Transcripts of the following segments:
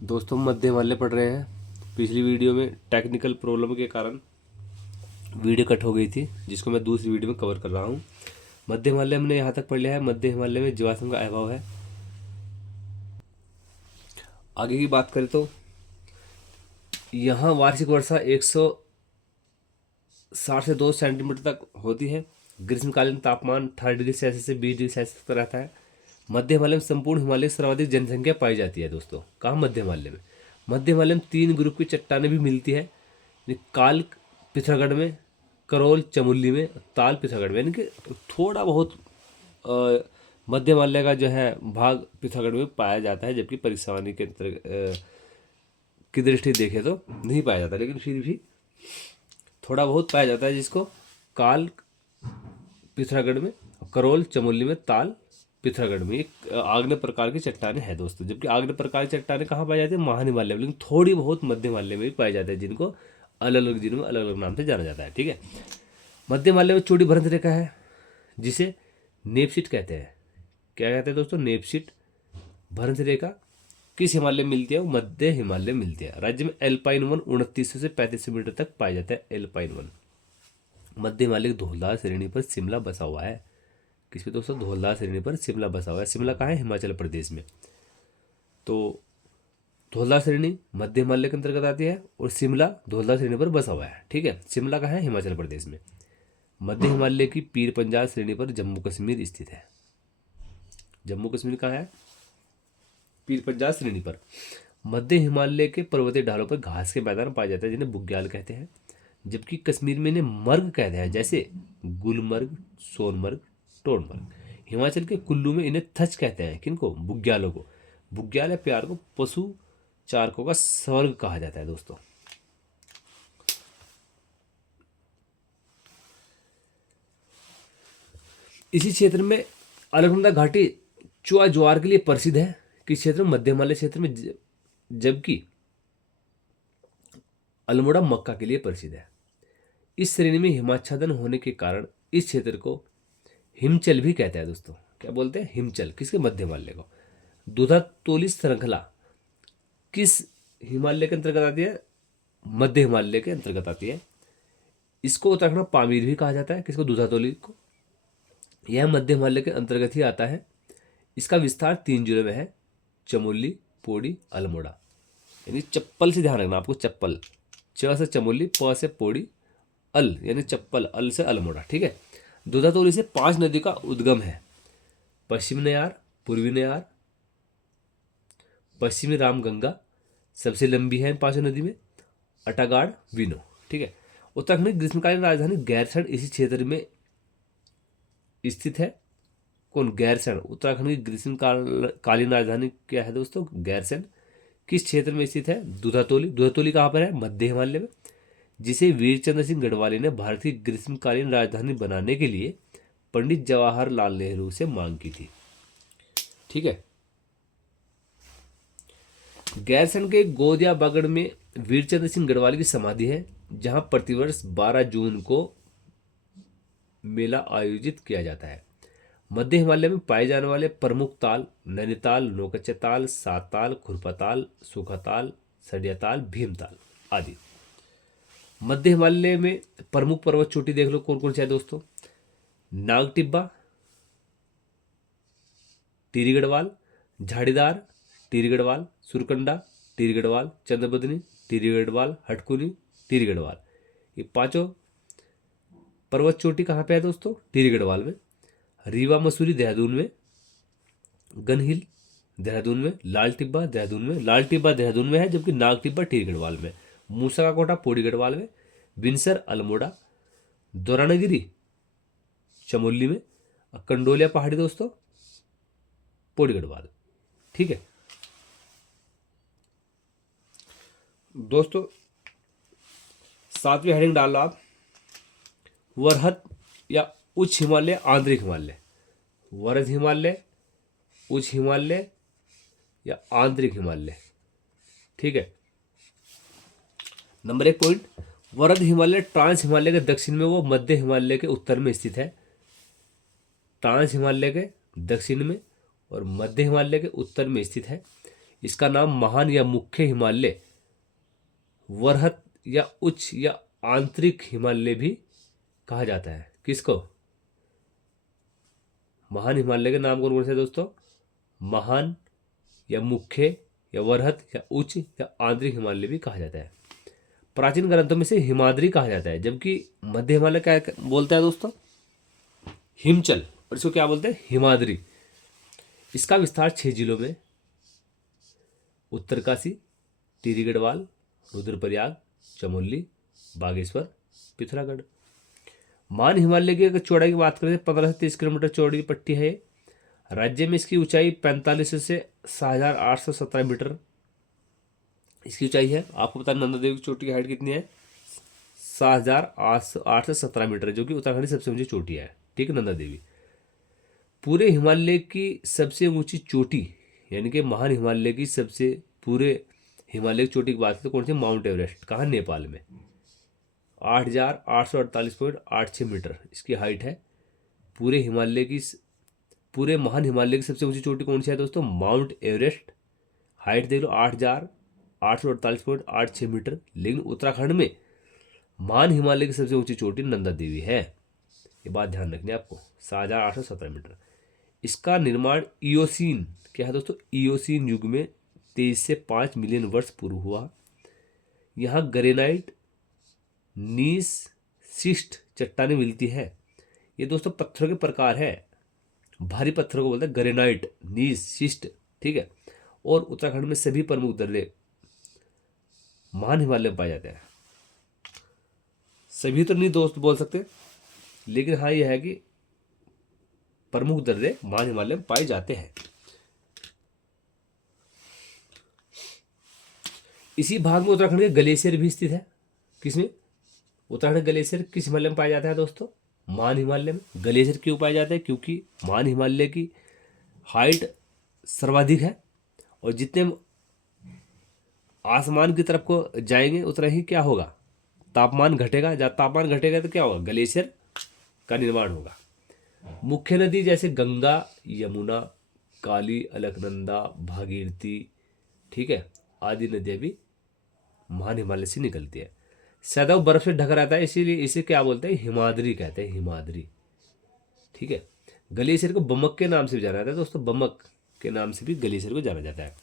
दोस्तों मध्य हिमालय पढ़ रहे हैं। पिछली वीडियो में टेक्निकल प्रॉब्लम के कारण वीडियो कट हो गई थी, जिसको मैं दूसरी वीडियो में कवर कर रहा हूँ। मध्य हिमालय हमने यहाँ तक पढ़ लिया है। मध्य हिमालय में जीवाश्म का अभाव है। आगे की बात करें तो यहाँ वार्षिक वर्षा 160 से 2 सेंटीमीटर तक होती है। ग्रीष्मकालीन तापमान 18 डिग्री सेल्सियस से 20 डिग्री सेल्सियस तक रहता है। मध्य हिमालय में संपूर्ण हिमालय की सर्वाधिक जनसंख्या पाई जाती है। दोस्तों कहाँ? मध्य हिमालय में। मध्य हिमालय में 3 ग्रुप की चट्टानें भी मिलती है, काल पिथौरागढ़ में, करौल चमोली में, ताल पिथौरागढ़ में। यानी कि थोड़ा बहुत मध्य हिमालय का जो है भाग पिथौरागढ़ में पाया जाता है, जबकि परिसवानी के की दृष्टि देखें तो नहीं पाया जाता, लेकिन फिर भी थोड़ा बहुत पाया जाता है, जिसको काल पिथौरागढ़ में, करौल चमोली में, ताल पिथौरागढ़ में एक आग्नेय प्रकार की चट्टानें हैं दोस्तों। जबकि आग्नेय प्रकार की चट्टानें कहाँ पाई जाती है? महान हिमालय में, लेकिन थोड़ी बहुत मध्य हिमालय में भी पाई जाती है, जिनको जिनमें अलग अलग नाम से जाना जाता है। ठीक है। मध्य हिमालय में चोटी भ्रंश रेखा है, जिसे नेपसिट कहते हैं। क्या कहते हैं दोस्तों? नेपसिट भ्रंश रेखा किस हिमालय में मिलती है? वो मध्य हिमालय में मिलती है। राज्य में एल्पाइन वन 2900 से 3500 मीटर तक पाया जाता है। एल्पाइन वन मध्य हिमालय की धौलधार श्रेणी पर शिमला बसा हुआ है। किस पे दोस्तों? धौलधार श्रेणी पर शिमला बसा हुआ है। शिमला कहाँ है? हिमाचल प्रदेश में। तो धौलधार श्रेणी मध्य हिमालय के अंतर्गत आती है और शिमला धौलधार श्रेणी पर बसा हुआ है। ठीक है। शिमला कहाँ है? हिमाचल प्रदेश में। मध्य हिमालय की पीर पंजाल श्रेणी पर जम्मू कश्मीर स्थित है। जम्मू कश्मीर कहाँ है? पीर पंजाल श्रेणी पर। मध्य हिमालय के पर्वतीय ढालों पर घास के मैदान पाए जाते हैं, जिन्हें बुग्याल कहते हैं। जबकि कश्मीर में इन्हें मर्ग कहते हैं, जैसे गुलमर्ग, सोनमर्ग, टोनमर्ग। हिमाचल के कुल्लू में इन्हें थच कहते हैं। किनको? बुग्यालों को। बुग्याल या प्यार को पशु चारकों का स्वर्ग कहा जाता है दोस्तों। इसी क्षेत्र में अलकनंदा घाटी चुआ ज्वार के लिए प्रसिद्ध है। किस क्षेत्र में? मध्य हिमालय क्षेत्र में। जबकि अल्मोड़ा मक्का के लिए प्रसिद्ध है। इस श्रेणी में हिमाच्छादन होने के कारण इस क्षेत्र को हिमचल भी कहते हैं दोस्तों। क्या बोलते हैं? हिमचल। किसके? मध्य हिमालय को। दुधातोली श्रृंखला किस हिमालय के अंतर्गत आती है? मध्य हिमालय के अंतर्गत आती है। इसको उत्तराखंड पामीर भी कहा जाता है। किसको? दुधातोली को। यह मध्य हिमालय के अंतर्गत ही आता है। इसका विस्तार 3 जिलों में है: चमोली, पौड़ी, अल्मोड़ा। यानी चप्पल से ध्यान रखना आपको। चप्पल, च से चमोली, प से पौड़ी, अल यानी चप्पल, अल से अल्मोड़ा। ठीक है। दुधातोली से 5 नदी का उद्गम है: पश्चिमी नयार, पूर्वी नयार, पश्चिमी रामगंगा, सबसे लंबी है इन 5 नदी में, अटागाड़, विनो। ठीक है। उत्तराखंड की ग्रीष्मकालीन राजधानी गैरसैंण इसी क्षेत्र में स्थित है। कौन? गैरसैंण। उत्तराखंड की ग्रीष्मकालीन राजधानी क्या है दोस्तों? गैरसैंण। किस क्षेत्र में स्थित है? दुधातोली। दुधातोली कहाँ पर है? मध्य हिमालय में। जिसे वीरचंद्र सिंह गढ़वाली ने भारत की ग्रीष्मकालीन राजधानी बनाने के लिए पंडित जवाहरलाल नेहरू से मांग की थी। ठीक है। गैरसैंण के गोदिया बागड़ में वीरचंद्र सिंह गढ़वाली की समाधि है, जहां प्रतिवर्ष 12 जून को मेला आयोजित किया जाता है। मध्य हिमालय में पाए जाने वाले प्रमुख ताल नैनीताल, नौकच्चा ताल, साताल, खुरपाताल, सूखाताल, सडियाताल, भीमताल आदि। मध्य हिमालय में प्रमुख पर्वत चोटी देख लो कौन कौन सी है दोस्तों? नागटिब्बा, टिहरी गढ़वाल, झाड़ीदार, टिहरी गढ़वाल, सुरकंडा, टिहरी गढ़वाल, चंद्रबदनी, टिहरी गढ़वाल, हटकुनी, टिहरी गढ़वाल। ये 5 पर्वत चोटी कहाँ पे है दोस्तों? टिहरी गढ़वाल में। रीवा मसूरी देहरादून में, गन हिल देहरादून में, लाल टिब्बा देहरादून में। लाल टिब्बा देहरादून में है, जबकि नाग टिब्बा टिहरी गढ़वाल में। मूसा का कोटा पौड़ी गढ़वाल में, बिनसर अल्मोड़ा, दोरानागिरी चमोली में, कंडोलिया पहाड़ी दोस्तों पौड़ी गढ़वाल। ठीक है दोस्तों, 7वीं हेडिंग डाल लो आप, वरहत या उच्च हिमालय, आंतरिक हिमालय। वरद हिमालय, उच्च हिमालय या आंतरिक हिमालय। ठीक है। नंबर 1 पॉइंट, वरद हिमालय ट्रांस हिमालय के दक्षिण में, वो मध्य हिमालय के उत्तर में स्थित है। ट्रांस हिमालय के दक्षिण में और मध्य हिमालय के उत्तर में स्थित है। इसका नाम महान या मुख्य हिमालय, वरहत या उच्च या आंतरिक हिमालय भी कहा जाता है। किसको? महान हिमालय के नाम कौन कौन से दोस्तों? महान या मुख्य या वरहत या उच्च या आंतरिक हिमालय भी कहा जाता है। प्राचीन ग्रंथों में से हिमाद्री कहा जाता है, जबकि मध्य हिमालय क्या बोलता है दोस्तों? हिमचल। और इसको क्या बोलते हैं? हिमाद्री। इसका विस्तार 6 जिलों में, उत्तरकाशी, टिहरी गढ़वाल, रुद्रप्रयाग, चमोली, बागेश्वर, पिथौरागढ़। मान हिमालय की अगर चौड़ाई की बात करें तो 15 से 30 किलोमीटर चौड़ी पट्टी है। राज्य में इसकी ऊंचाई 45 से 6817 मीटर इसकी ऊंचाई है। आपको पता है नंदा देवी की चोटी की हाइट कितनी है? 6817 मीटर, जो कि उत्तराखंड की सबसे ऊंची चोटी है। ठीक है, नंदा देवी। पूरे हिमालय की सबसे ऊंची चोटी यानी कि महान हिमालय की सबसे पूरे हिमालय की चोटी की बात करें तो कौन सी? Mount Everest. कहाँ? नेपाल में। 8848.86 मीटर इसकी हाइट है। पूरे महान हिमालय की सबसे ऊंची चोटी कौन सी है दोस्तों? Mount Everest. हाइट देख लो 8848.86 मीटर। लेकिन उत्तराखंड में महान हिमालय की सबसे ऊंची चोटी नंदा देवी है। ये बात ध्यान रखनी है आपको। 6817 मीटर। इसका निर्माण इयोसीन, क्या है दोस्तों? इयोसीन युग में 23 से 5 मिलियन वर्ष पूर्व हुआ। यहाँ ग्रेनाइट, नीस, शिस्ट चट्टानें मिलती है। ये दोस्तों पत्थरों के प्रकार है। भारी पत्थरों को बोलते हैं ग्रेनाइट, नीस, शिस्ट। ठीक है। और उत्तराखंड में सभी प्रमुख दर्रे महान हिमालय में पाए जाते हैं। सभी तो नहीं दोस्त बोल सकते, लेकिन हाँ यह है कि प्रमुख दर्रे महान हिमालय में पाए जाते हैं। इसी भाग में उत्तराखंड के ग्लेशियर भी स्थित है। किसमें? उत्तराखंड ग्लेशियर किस हिमालय में पाया जाता है दोस्तों? महान हिमालय में। ग्लेशियर क्यों पाए जाते हैं? क्योंकि महान हिमालय की हाइट सर्वाधिक है, और जितने आसमान की तरफ को जाएंगे उतना ही क्या होगा? तापमान घटेगा। जब तापमान घटेगा तो क्या होगा? ग्लेशियर का निर्माण होगा। मुख्य नदी जैसे गंगा, यमुना, काली, अलकनंदा, भागीरथी, ठीक है, आदि नदियाँ भी महान हिमालय से निकलती है। सदैव बर्फ से ढका रहता है, इसीलिए इसे क्या बोलते हैं? हिमाद्री कहते हैं, हिमाद्री। ठीक है। ग्लेशियर को बमक के नाम से भी जाना जाता है दोस्तों। बमक के नाम से भी ग्लेशियर को जाना जाता है।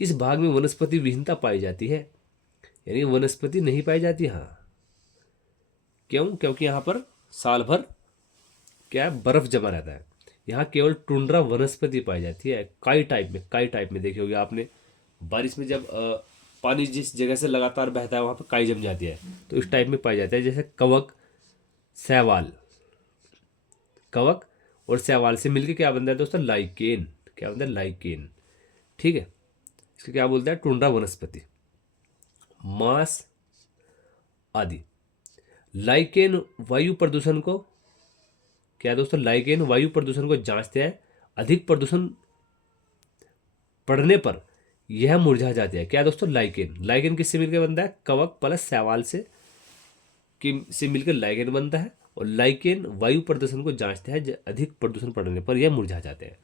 इस भाग में वनस्पति विहीनता पाई जाती है, यानी वनस्पति नहीं पाई जाती। हाँ, क्यों? क्योंकि यहाँ पर साल भर क्या है? बर्फ जमा रहता है। यहाँ केवल टुंड्रा वनस्पति पाई जाती है। काई टाइप में देखी होगी आपने। बारिश में जब पानी जिस जगह से लगातार बहता है वहाँ पर काई जम जाती है, तो इस टाइप में पाई जाता है। जैसे कवक, शैवाल। कवक और शैवाल से मिलकर क्या बनता है दोस्तों? लाइकेन। क्या बनता है? लाइकेन। ठीक है। इसको क्या बोलते हैं? टुंड्रा वनस्पति, मांस आदि। लाइकेन वायु प्रदूषण को क्या दोस्तों? लाइकेन वायु प्रदूषण को जांचते हैं। अधिक प्रदूषण पड़ने पर यह मुरझा जाती है। क्या दोस्तों? लाइकेन किससे मिलकर बनता है? कवक प्लस शैवाल से मिलकर लाइकेन बनता है। और लाइकेन वायु प्रदूषण को जांचते हैं। अधिक प्रदूषण पड़ने पर यह मुरझा जाते हैं।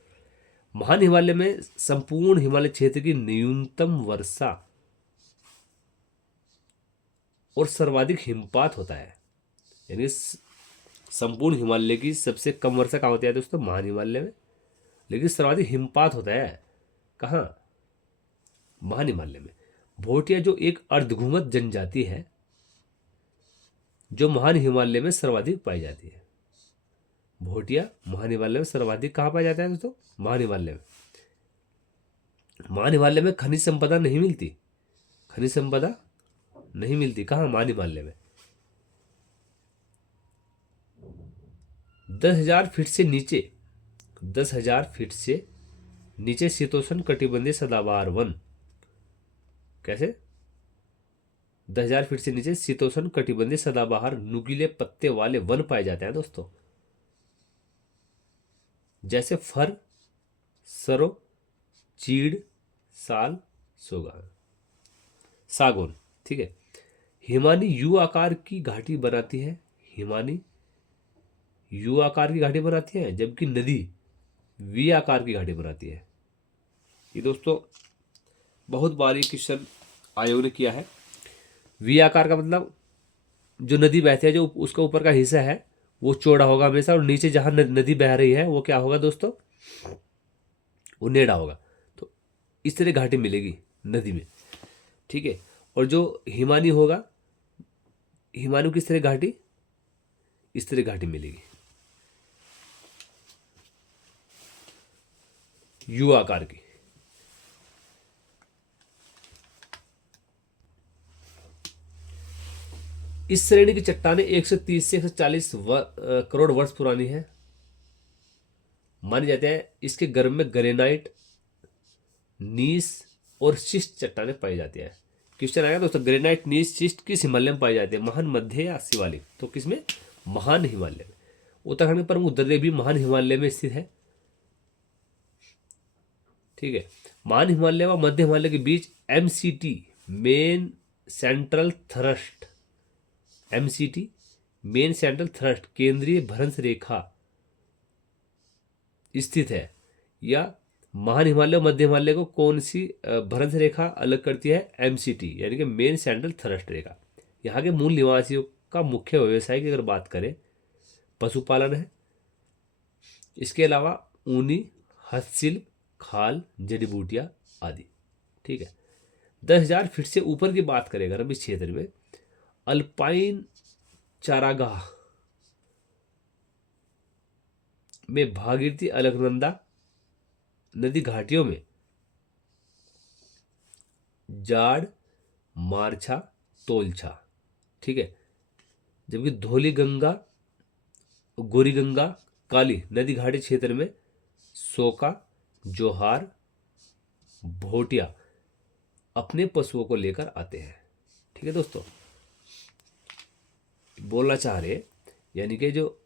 महान हिमालय में संपूर्ण हिमालय क्षेत्र की न्यूनतम वर्षा और सर्वाधिक हिमपात होता है। यानी संपूर्ण हिमालय की सबसे कम वर्षा कहाँ होती है दोस्तों? महान हिमालय में। लेकिन सर्वाधिक हिमपात होता है कहाँ? महान हिमालय में। भोटिया जो एक अर्धघुमत जनजाति है जो महान हिमालय में सर्वाधिक पाई जाती है। भोटिया महान हिमालय में सर्वाधिक कहाँ पाया जाता है दोस्तों? महान हिमालय में। महान हिमालय में खनिज संपदा नहीं मिलती। खनिज संपदा नहीं मिलती कहाँ? महान हिमालय में। 10,000 फीट से नीचे 10,000 फीट से नीचे शीतोष्ण कटिबंधीय सदाबहार वन। कैसे? 10,000 फीट से नीचे शीतोष्ण कटिबंधीय सदाबहार नुकीले पत्ते वाले वन पाए जाते हैं दोस्तों। जैसे फर, सरो, चीड़, साल, सागौन। ठीक है। हिमानी यू आकार की घाटी बनाती है। हिमानी यू आकार की घाटी बनाती है, जबकि नदी वी आकार की घाटी बनाती है। ये दोस्तों बहुत बार ये क्वेश्चन आयोग ने किया है। वी आकार का मतलब जो नदी बहती है, जो उसका ऊपर का हिस्सा है वो चौड़ा होगा हमेशा, और नीचे जहां नदी बह रही है वो क्या होगा दोस्तों, वो टेढ़ा होगा। तो इस तरह घाटी मिलेगी नदी में, ठीक है। और जो हिमानी होगा, हिमानी किस तरह घाटी, इस तरह घाटी मिलेगी, यू आकार की। इस श्रेणी की चट्टानें 130 से 140 करोड़ वर्ष पुरानी है मानी जाते हैं। इसके गर्भ में ग्रेनाइट, नीस और शिस्ट चट्टानें पाई जाती है। क्वेश्चन आएगा दोस्तों, ग्रेनाइट, नीस, शिस्ट किस हिमालय में पाई जाती है, महान, मध्य या शिवालिक? तो किसमें, महान हिमालय में। उत्तराखंड के प्रमुख दर्रे भी महान हिमालय में स्थित है, ठीक है। महान हिमालय व मध्य हिमालय के बीच MCT, main central thrust, MCT main central thrust, केंद्रीय भ्रंश रेखा स्थित है। या महान हिमालय और मध्य हिमालय को कौन सी भ्रंश रेखा अलग करती है, एमसीटी यानी कि मेन सेंट्रल थ्रस्ट रेखा। यहाँ के मूल निवासियों का मुख्य व्यवसाय की अगर बात करें, पशुपालन है। इसके अलावा ऊनी, हस्तशिल्प, खाल, जड़ी बूटियां आदि, ठीक है। 10,000 फीट से ऊपर की बात करें अगर हम इस क्षेत्र में, अल्पाइन चारागाह में भागीरथी, अलकनंदा नदी घाटियों में जाड़, मारछा, तोलछा, ठीक है। जबकि धौली गंगा, गोरी गंगा, काली नदी घाटी क्षेत्र में सोका, जोहार, भोटिया अपने पशुओं को लेकर आते हैं, ठीक है दोस्तों। बोलना चाह रहे यानी कि जो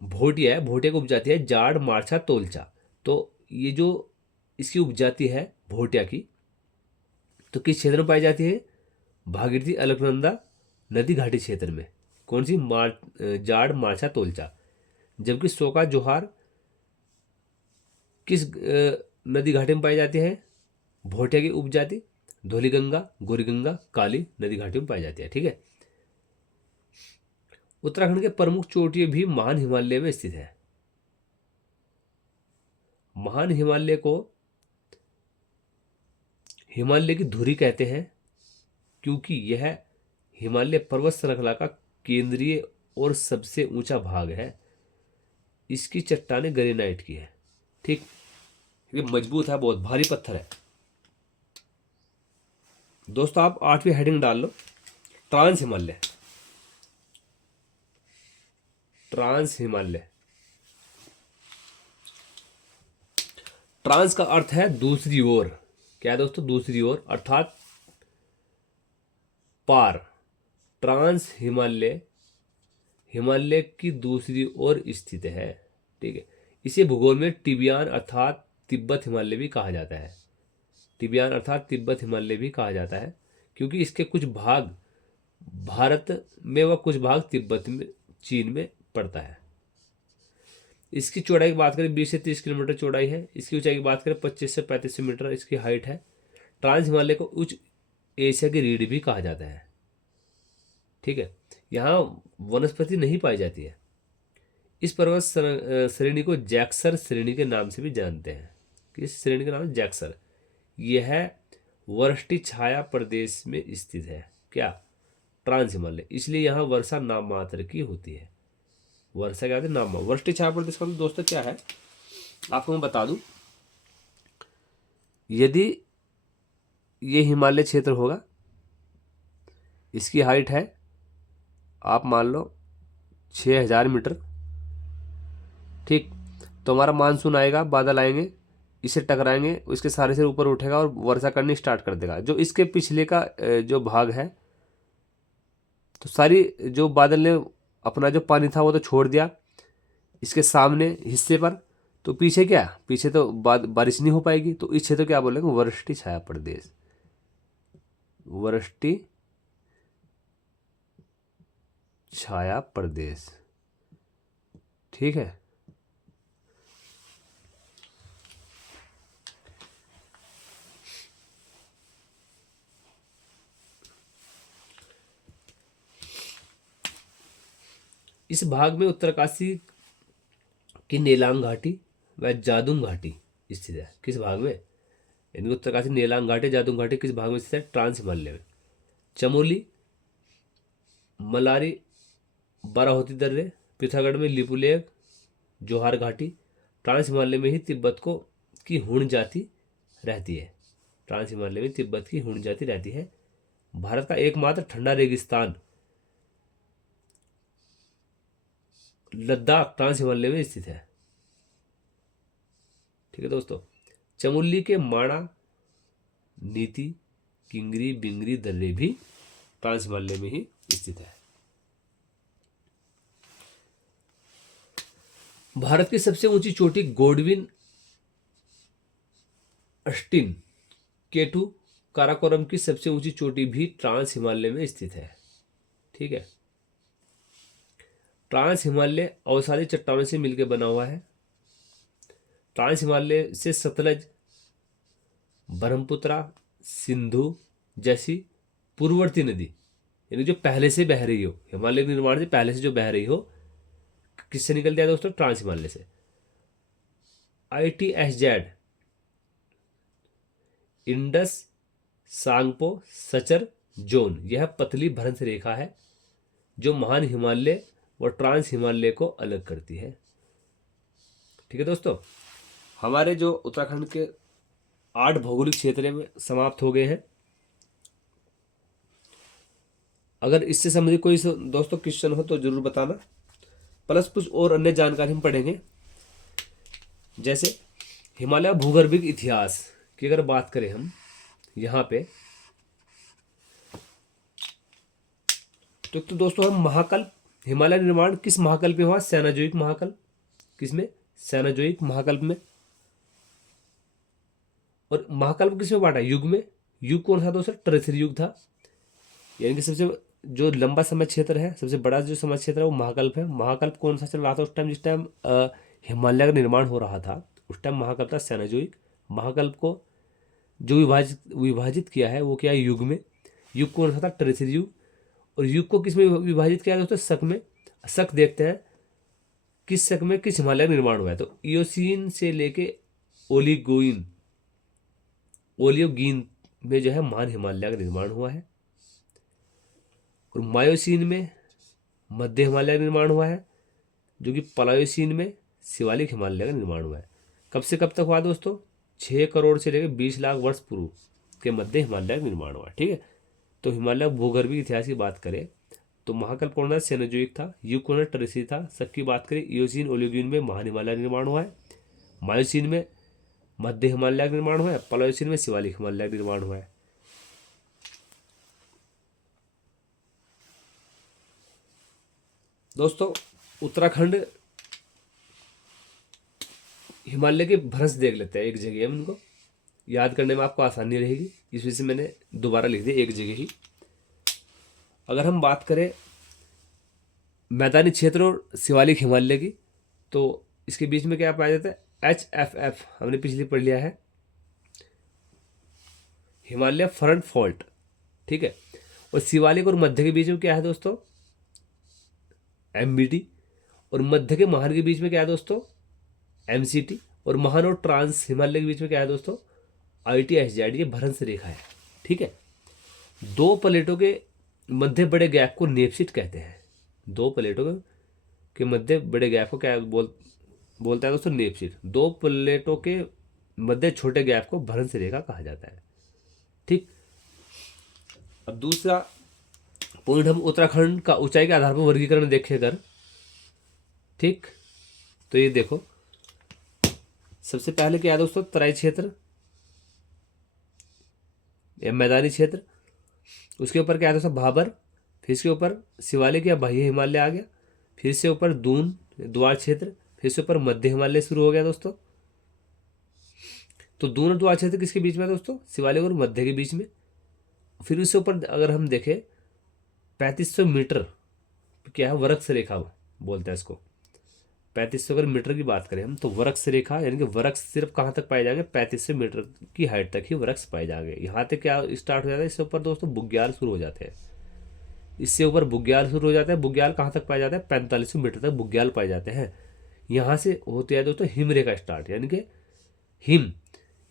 भोटिया है, भोटिया को उपजाति है जाड़, मारछा, तोलचा। तो ये जो इसकी उपजाति है भोटिया की, तो किस क्षेत्र में पाई जाती है, भागीरथी, अलकनंदा नदी घाटी क्षेत्र में। कौन सी, जाड़, मारछा, तोलचा। जबकि सोका, जोहार किस नदी घाटी में पाई जाती है, भोटिया की उपजाति, धौली गंगा, गोरी गंगा, काली नदी घाटी में पाई जाती है, ठीक है। उत्तराखंड के प्रमुख चोटियां भी महान हिमालय में स्थित है। महान हिमालय को हिमालय की धुरी कहते हैं, क्योंकि यह हिमालय पर्वत श्रृंखला का केंद्रीय और सबसे ऊंचा भाग है। इसकी चट्टानें ग्रेनाइट की है, ठीक। ये मजबूत है, बहुत भारी पत्थर है दोस्तों। आप 8वीं हेडिंग डाल लो, trans Himalaya. Trans Himalaya, trans का अर्थ है दूसरी ओर। क्या है दोस्तों, दूसरी ओर, अर्थात पार। ट्रांस हिमालय हिमालय की दूसरी ओर स्थित है, ठीक है। इसे भूगोल में टिबियान अर्थात तिब्बत हिमालय भी कहा जाता है। टिबियान अर्थात तिब्बत हिमालय भी कहा जाता है, क्योंकि इसके कुछ भाग भारत में व कुछ भाग तिब्बत में, चीन में पड़ता है। इसकी चौड़ाई की बात करें 20 से 30 किलोमीटर चौड़ाई है। इसकी ऊंचाई की बात करें 25 से 35 मीटर इसकी हाइट है। ट्रांस हिमालय को उच्च एशिया की रीढ़ भी कहा जाता है, ठीक है। यहाँ वनस्पति नहीं पाई जाती है। इस पर्वत श्रेणी को जैक्सर श्रेणी के नाम से भी जानते हैं। किस श्रेणी का नाम है, जैक्सर। यह वृष्टि छाया प्रदेश में स्थित है, क्या, ट्रांस हिमालय। इसलिए यहाँ वर्षा नाम मात्र की होती है। वर्षा क्या होती है, नाम। वृष्टि छाया प्रदेश का दोस्तों क्या है, आपको मैं बता दूं। यदि ये हिमालय क्षेत्र होगा, इसकी हाइट है आप मान लो 6,000 मीटर, ठीक। तो हमारा मानसून आएगा, बादल आएंगे, इसे टकराएंगे, इसके सारे से ऊपर उठेगा और वर्षा करनी स्टार्ट कर देगा। जो इसके पिछले का जो भाग है, तो सारी जो बादल ने अपना जो पानी था वो तो छोड़ दिया इसके सामने हिस्से पर। तो पीछे क्या, पीछे तो बारिश नहीं हो पाएगी। तो इस क्षेत्र क्या बोलेंगे, वृष्टि छाया प्रदेश। वृष्टि छाया प्रदेश, ठीक है। इस भाग में उत्तरकाशी की नेलांग घाटी व जादुंग घाटी स्थित है। किस भाग में? यानी उत्तरकाशी, नेलांग घाटी, जादुंग घाटी किस भाग में स्थित है? ट्रांस हिमालय में। चमोली, मलारी, बाराहोती दर्रे, पिथौरागढ़ में लिपुलेख, जोहार घाटी। ट्रांस हिमालय में ही तिब्बत को की हूण जाति रहती है। ट्रांस हिमालय में तिब्बत की हूण जाति रहती है। भारत का एकमात्र ठंडा रेगिस्तान लद्दाख ट्रांस हिमालय में स्थित है। ठीक है दोस्तों। चमोली के माणा, नीति, किंगरी, बिंगरी दर्रे भी ट्रांस हिमालय में ही स्थित है। भारत की सबसे ऊंची चोटी गोडविन अस्टिन केटू काराकोरम की सबसे ऊंची चोटी भी ट्रांस हिमालय में स्थित है। ठीक है। ट्रांस हिमालय अवसादी चट्टानों से मिलकर बना हुआ है। ट्रांस हिमालय से सतलज, ब्रह्मपुत्रा, सिंधु जैसी पूर्ववर्ती नदी, यानी जो पहले से बह रही हो, हिमालय के निर्माण से पहले से जो बह रही हो, किससे निकलती है दोस्तों? ट्रांस हिमालय से। ITSZ, Indus, Tsangpo, suture, zone, यह पतली भ्रंश रेखा है जो महान हिमालय व ट्रांस हिमालय को अलग करती है। ठीक है दोस्तों, हमारे जो उत्तराखंड के 8 भौगोलिक क्षेत्र में समाप्त हो गए हैं। अगर इससे संबंधित कोई दोस्तों क्वेश्चन हो तो जरूर बताना। प्लस कुछ और अन्य जानकारी हम पढ़ेंगे, जैसे हिमालय भूगर्भिक इतिहास की अगर बात करें हम यहाँ पे, तो दोस्तों हम महाकल्प, हिमालय निर्माण किस महाकल्प में हुआ? सेनाजोइक महाकल्प। किसमें? सेनाजोइक महाकल्प में। और महाकल्प किसमें बांटा? युग में। युग कौन सा दोस्तों? ट्रेसिर युग था। यानी कि सबसे जो लंबा समय क्षेत्र है, सबसे बड़ा जो समय क्षेत्र है वो महाकल्प है। महाकल्प कौन सा चल रहा था उस टाइम? जिस टाइम हिमालय का निर्माण हो रहा था उस टाइम महाकल्प था सेनाजोइक। महाकल्प को जो विभाजित किया है वो क्या है? युग में। युग कौन सा था? ट्रेसिर युग। और युग को किस में विभाजित किया दोस्तों? शक में। शक देखते हैं किस शक में किस हिमालय का निर्माण हुआ है। तो इयोसीन से लेके ओलियोगीन में जो है महान हिमालय का निर्माण हुआ है। और मायोसीन में मध्य हिमालय का निर्माण हुआ है, जो कि प्लायोसीन में शिवालिक हिमालय का निर्माण हुआ है। कब से कब तक हुआ दोस्तों? 6 करोड़ से लेकर 20 लाख वर्ष पूर्व के मध्य हिमालय का निर्माण हुआ। ठीक है। तो हिमालय भूगर्भीय इतिहास की बात करें तो महाकल्प कौन था? सेनोजोइक था। युग कौन? ट्रेसिर था। शक की बात करें इयोसीन ओलियोगीन में महान हिमालय का निर्माण हुआ है। मायोसीन में मध्य हिमालय का निर्माण हुआ है। प्लायोसीन में शिवालिक हिमालय का निर्माण हुआ है। दोस्तों उत्तराखंड हिमालय के भ्रंश देख लेते हैं एक जगह, हम इनको याद करने में आपको आसानी रहेगी, इस वजह से मैंने दोबारा लिख दिया एक जगह ही। अगर हम बात करें मैदानी क्षेत्र और शिवालिक हिमालय की, तो इसके बीच में क्या पाया जाता है? HFF हमने पिछले पढ़ लिया है, हिमालय फ्रंट फॉल्ट। ठीक है। और शिवालिक और मध्य के बीच में क्या है दोस्तों? MBT। और मध्य के महान के बीच में क्या है दोस्तों? MCT। और महान और ट्रांस हिमालय के बीच में क्या है दोस्तों? ITSZ। ये भ्रंश रेखा है। ठीक है। दो प्लेटों के मध्य बड़े गैप को नेपसिट कहते हैं। दो प्लेटों के मध्य बड़े गैप को क्या बोलता है दोस्तों? नेपसिट। दो प्लेटों के मध्य छोटे गैप को भ्रंश रेखा कहा जाता है। ठीक। अब दूसरा पॉइंट, हम उत्तराखंड का ऊंचाई के आधार पर वर्गीकरण देखें अगर, ठीक, तो ये देखो सबसे पहले क्या है दोस्तों? तराई क्षेत्र या मैदानी क्षेत्र। उसके ऊपर क्या है दोस्तों? भाबर। फिर इसके ऊपर शिवालिक या बाह्य हिमालय आ गया। फिर से ऊपर दून द्वार क्षेत्र। फिर से ऊपर मध्य हिमालय शुरू हो गया दोस्तों। तो दून और द्वार क्षेत्र किसके बीच में है दोस्तों? शिवालिक और मध्य के बीच में। फिर उससे ऊपर अगर हम देखें 3500 मीटर क्या है? वृक्ष रेखा बोलते हैं इसको। 3500 अगर मीटर की बात करें हम तो वृक्ष रेखा, यानी कि वृक्ष सिर्फ कहाँ तक पाए जाएंगे? 3500 मीटर की हाइट तक ही वृक्ष पाए जाएंगे। यहाँ तक क्या स्टार्ट हो जाता है? इससे ऊपर दोस्तों बुग्याल शुरू हो जाते हैं। इससे ऊपर बुग्याल शुरू हो जाता है। बुग्याल कहाँ तक पाया जाता है? 4500 मीटर तक बुग्याल पाए जाते हैं। यहाँ से होते हैं दोस्तों हिमरेखा स्टार्ट, यानी कि हिम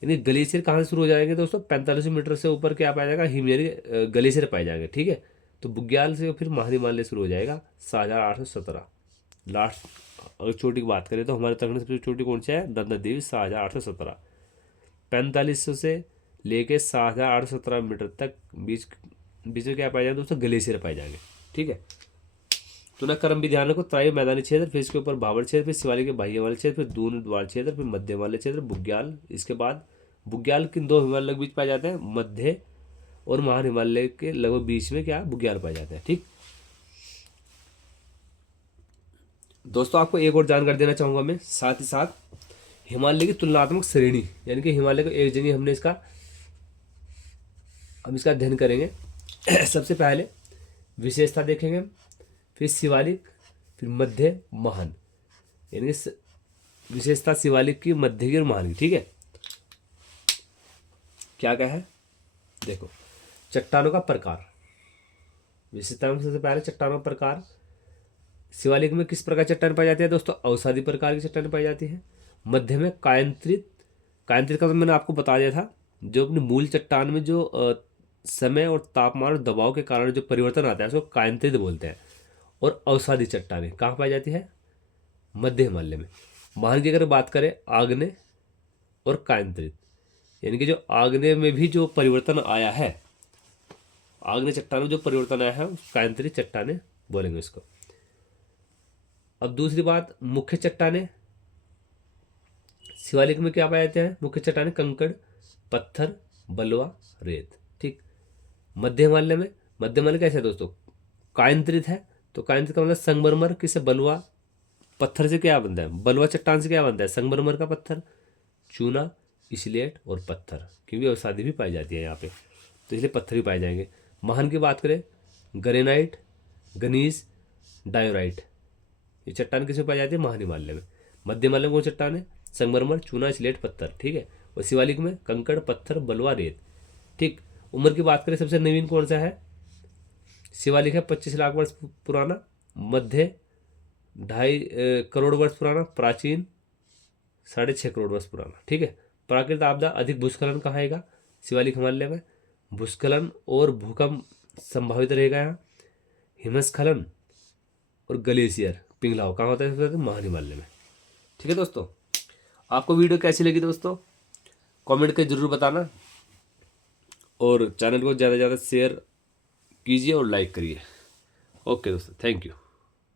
यानी ग्लेशियर कहाँ से शुरू हो जाएंगे दोस्तों? 4500 मीटर से ऊपर क्या पाया जाएगा? हिम यानी ग्लेशियर पाए जाएंगे। ठीक है, तो बुग्याल से फिर महान हिमालय शुरू हो जाएगा 7817। लास्ट अगर चोटी की बात करें तो हमारे उत्तराखंड सबसे चोटी कौन सी है? नंदा देवी 7817। 4500 से लेके 7817 मीटर तक बीच बीच में क्या पाए जाएंगे दोस्तों? ग्लेशियर पाए जाएंगे। ठीक है, तो ना क्रम भी ध्यान रखो। त्राई मैदानी क्षेत्र, फिर इसके ऊपर भाबर क्षेत्र, फिर शिवालिक के बाह्य वाले क्षेत्र, फिर दून द्वार क्षेत्र, फिर मध्य वाले क्षेत्र, बुग्याल। इसके बाद बुग्याल किन दो हिमालय के बीच पाए जाते हैं? मध्य और महान हिमालय के लगभग बीच में क्या बुग्याल पाए जाते हैं। ठीक दोस्तों, आपको एक और जानकारी देना चाहूँगा मैं साथ ही साथ, हिमालय की तुलनात्मक श्रेणी, यानी कि हिमालय को एक जगह हम इसका अध्ययन करेंगे। सबसे पहले विशेषता देखेंगे, फिर शिवालिक, फिर मध्य, महान, यानी विशेषता शिवालिक की, मध्य की और महान की। ठीक है, क्या क्या है देखो। चट्टानों का प्रकार, विशेषता में सबसे पहले चट्टानों का प्रकार। शिवालिक में किस प्रकार चट्टान पाई जाती है दोस्तों? अवसादी प्रकार की चट्टान पाई जाती है। मध्य में कायंत्रित, कायंत्रित का तो मैंने आपको बता दिया था, जो अपनी मूल चट्टान में जो समय और तापमान और दबाव के कारण जो परिवर्तन आता है उसको कायंत्रित बोलते हैं। और अवसादी चट्टानें कहाँ पाई जाती है? मध्य हिमालय में। महान की अगर बात करें, आग्नेय और कायंत्रित, यानी कि जो आग्नेय में भी जो परिवर्तन आया है, आग्नेय चट्टान में जो परिवर्तन आया है कायंत्रित चट्टानें बोलेंगे इसको। अब दूसरी बात, मुख्य चट्टानें। शिवालिक में क्या पाए जाते हैं? मुख्य चट्टानें कंकड़, पत्थर, बलुआ, रेत। ठीक, मध्य हिमालय में, मध्य हिमालय कैसे है दोस्तों? कायंत्रित है, तो कायंत्रित का मतलब संगमरमर, किससे? बलुआ पत्थर से क्या बनता है? बलुआ चट्टान से क्या बनता है? संगमरमर का पत्थर, चूना, स्लेट और पत्थर, क्योंकि अवसादी भी पाई जाती है यहाँ पे, तो इसलिए पत्थर भी पाए जाएंगे। महान की बात करें, ग्रेनाइट, गनीज, डायोराइट, ये चट्टान किसमें पाई जाती है? महान हिमालय में। मध्य हिमालय में कौन चट्टान है? संगमरमर, चूना, स्लेट, पत्थर। ठीक है, और शिवालिक में कंकड़, पत्थर, बलुआ, रेत। ठीक, उम्र की बात करें, सबसे नवीन कौन सा है? शिवालिक है 25 लाख वर्ष पुराना, मध्य 2.5 करोड़ वर्ष पुराना, प्राचीन 6.5 करोड़ वर्ष पुराना। ठीक है, प्राकृतिक आपदा, अधिक भूस्खलन कहाँ आएगा? शिवालिक हिमालय में। भूस्खलन और भूकंप संभावित रहेगा यहाँ। हिमस्खलन और ग्लेशियर पिघलाव कहाँ होता है? सबसे ज्यादा महान हिमालय में। ठीक है दोस्तों, आपको वीडियो कैसी लगी दोस्तों? कमेंट करके जरूर बताना, और चैनल को ज़्यादा से ज़्यादा शेयर कीजिए और लाइक करिए। ओके दोस्तों, थैंक यू।